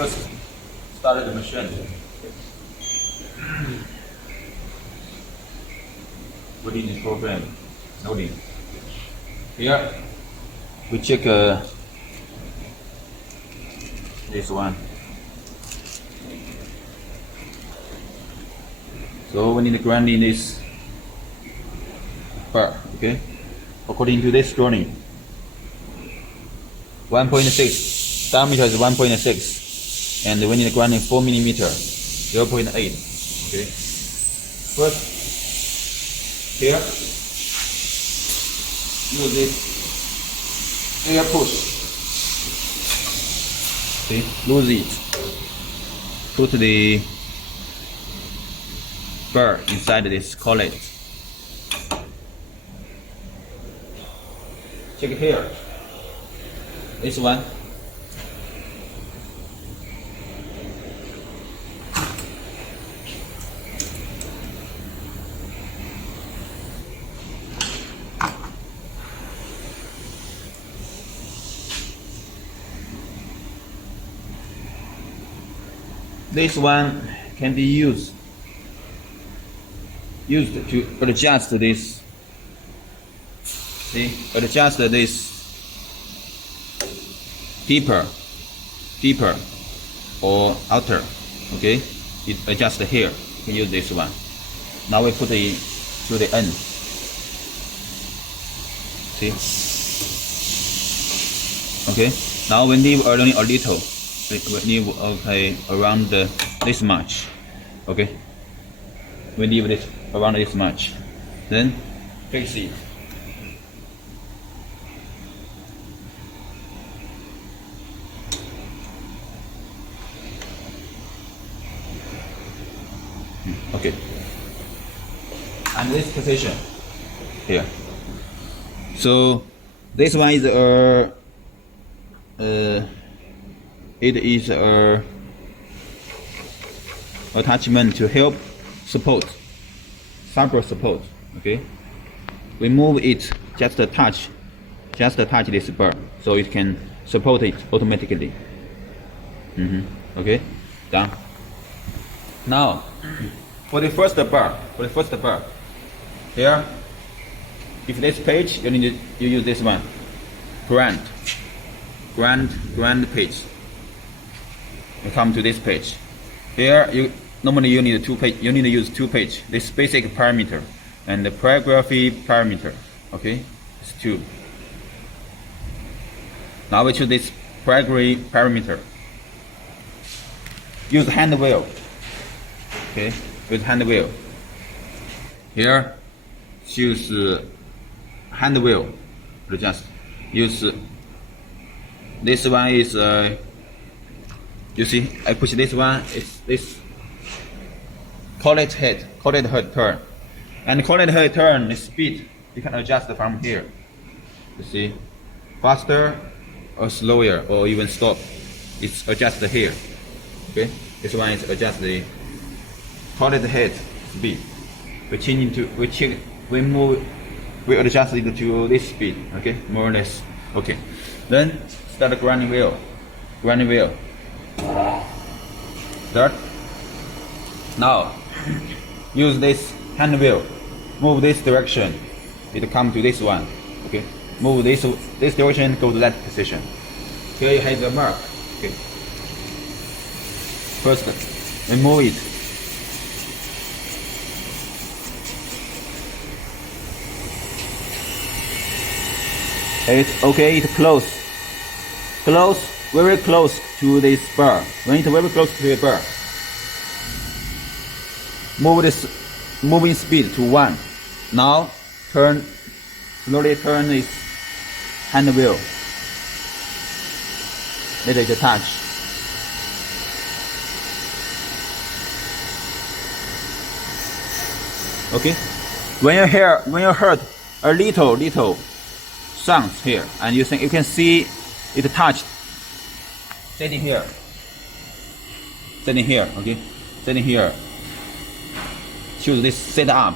first start the machine. Within the program, loading. Here we check this one. So we need to grinding this bar, okay? According to this drawing, 1.6 diameter is 1.6, and we need to grinding 4 millimeter, 0.8. Okay. First, here, use this air push. See, lose it. Put the bar inside this collet. Check here. This one. This one can be used to adjust this. See, adjust this deeper or outer. Okay, it adjusts here. You can use this one. Now we put it to the end. See. Okay. Now we leave only a little. We leave around this much. Okay. We leave this around this much. Then fix it. Okay. And this position here. So this one is it is a attachment to help support, support. Okay. We move it just touch this bar, so it can support it automatically. Okay. Done. Now. For the first bar, here, if this page, you use this one, grand page. You come to this page. Here, normally you need to use two page. This basic parameter and the paragraphy parameter. Okay, it's two. Now we choose this paragraphy parameter. Use hand wheel. Okay. With hand wheel. Here, choose hand wheel. Just use this one is you see, I push this one. It's this collet head turn, and collet head turn the speed you can adjust from here. You see, faster or slower or even stop. It's adjusted here. Okay, this one is adjust the collet head speed. We adjust it to this speed. Okay, more or less. Okay, then start the grinding wheel. Start. Now use this hand wheel. Move this direction. It come to this one. Okay, move this direction. Go to that position. Here you have the mark. Okay. First, remove it. It's okay, it's close, very close to this bar. When it's very close to the bar, move this moving speed to 1. Now slowly turn this hand wheel. Let it touch. Okay, when you heard a little sounds here, and you can see it touched. Setting here. Okay, setting here. Choose this setup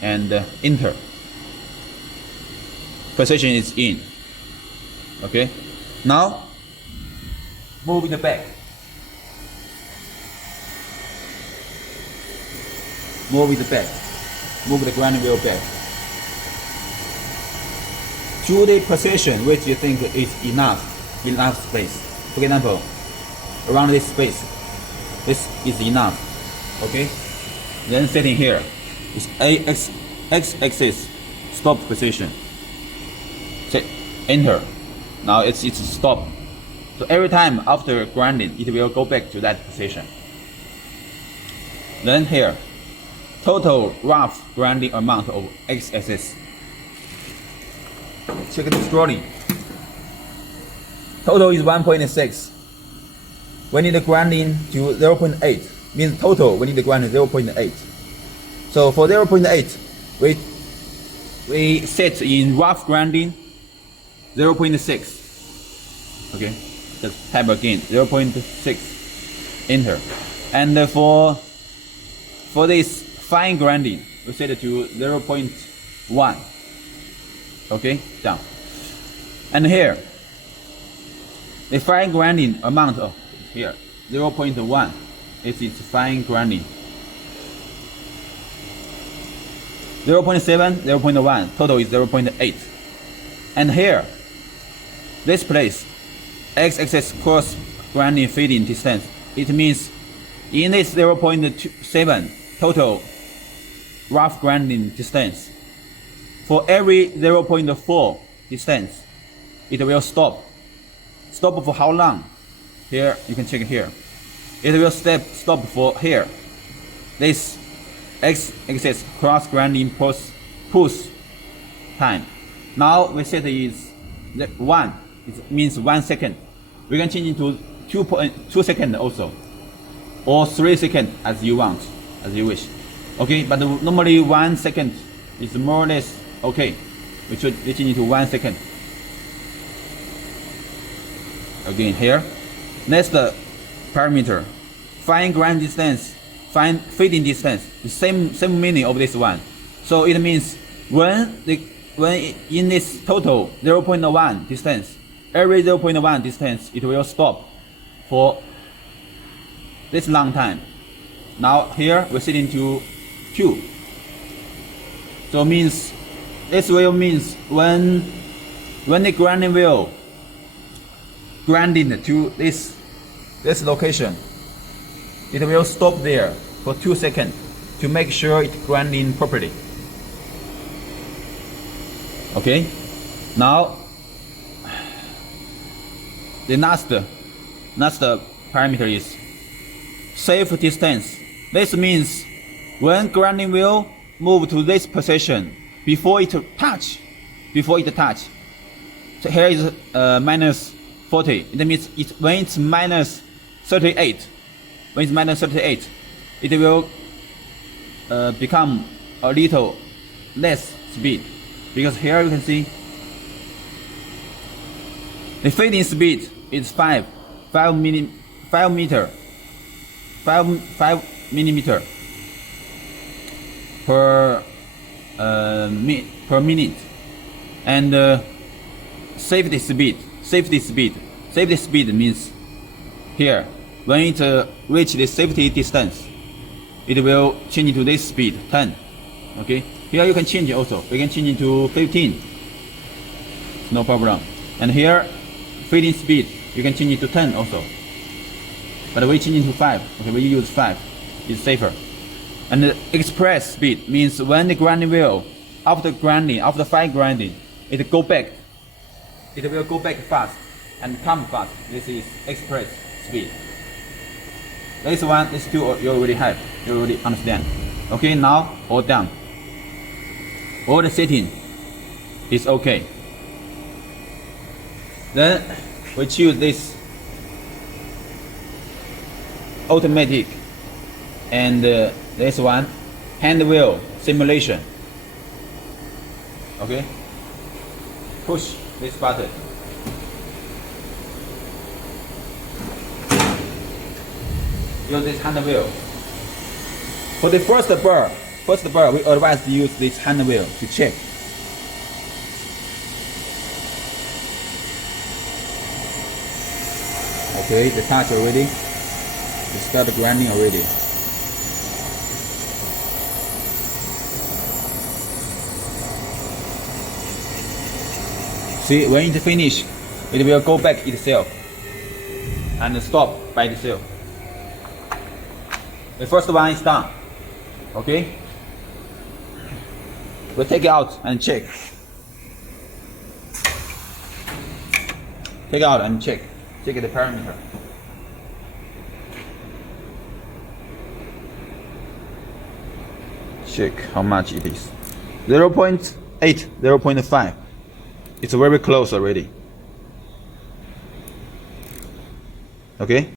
and enter. Position is in. Okay. Now move it back. move it back, move the grinding wheel back to the position which you think is enough space. For example, around this space, this is enough. Okay, then setting here is x-axis stop position. Set enter. Now it's stop. So every time after grinding, it will go back to that position. Then here, total rough grinding amount of x-axis. Check the scrolling. Total is 1.6. We need the grinding to 0.8. Means total we need the grinding 0.8. So for 0.8, we set in rough grinding 0.6. Okay, just type again 0.6. Enter. And for this fine grinding, we set it to 0.1. Okay, down. And here, the fine grinding amount of here 0.1 is its fine grinding. 0.7, 0.1, total is 0.8. And here, this place, x-axis cross grinding feeding distance. It means in this 0.7 total rough grinding distance, for every 0.4 distance, it will stop. Stop for how long? Here, you can check here. It will stop for here. This x-axis cross grinding push time. Now we set is 1. It means 1 second. We can change it to 2 seconds also, or 3 seconds as you want, as you wish. Okay, but normally 1 second is more or less okay. We should change it to 1 second. Again here, next parameter, fine grind distance, fine feeding distance, the same meaning of this one. So it means when in this total 0.1 distance, every 0.1 distance it will stop for this long time. Now here we set into 2. So means this wheel means when the grinding wheel grinding to this location, it will stop there for 2 seconds to make sure it grinding properly. Okay, now the next parameter is safe distance. This means when grinding wheel move to this position before it touch. So here is minus 40. It means when it's minus 38. When it's minus 38, it will become a little less speed, because here you can see the feeding speed is 5 millimeter per minute, and safety speed means here when it reach the safety distance, it will change to this speed 10. Okay, here you can change also. We can change it to 15. No problem. And here feeding speed you can change it to 10 also. But we change it to 5. Okay, we use 5. It's safer. And the express speed means when the grinding wheel after fine grinding, it will go back fast and come fast. This is express speed. This one, this two you already have, you already understand. Okay, now all done. All the setting is okay. Then we choose this automatic and this one hand wheel simulation. Okay, push this button. Use this hand wheel. For the first bar, we advise to use this hand wheel to check. Okay, the touch already. It start grinding already. See, when it finish, it will go back itself and stop by itself. The first one is done. Okay? We'll take it out and check. Take it out and check. Check the parameter. Check how much it is. 0.8, 0.5. It's very close already. Okay?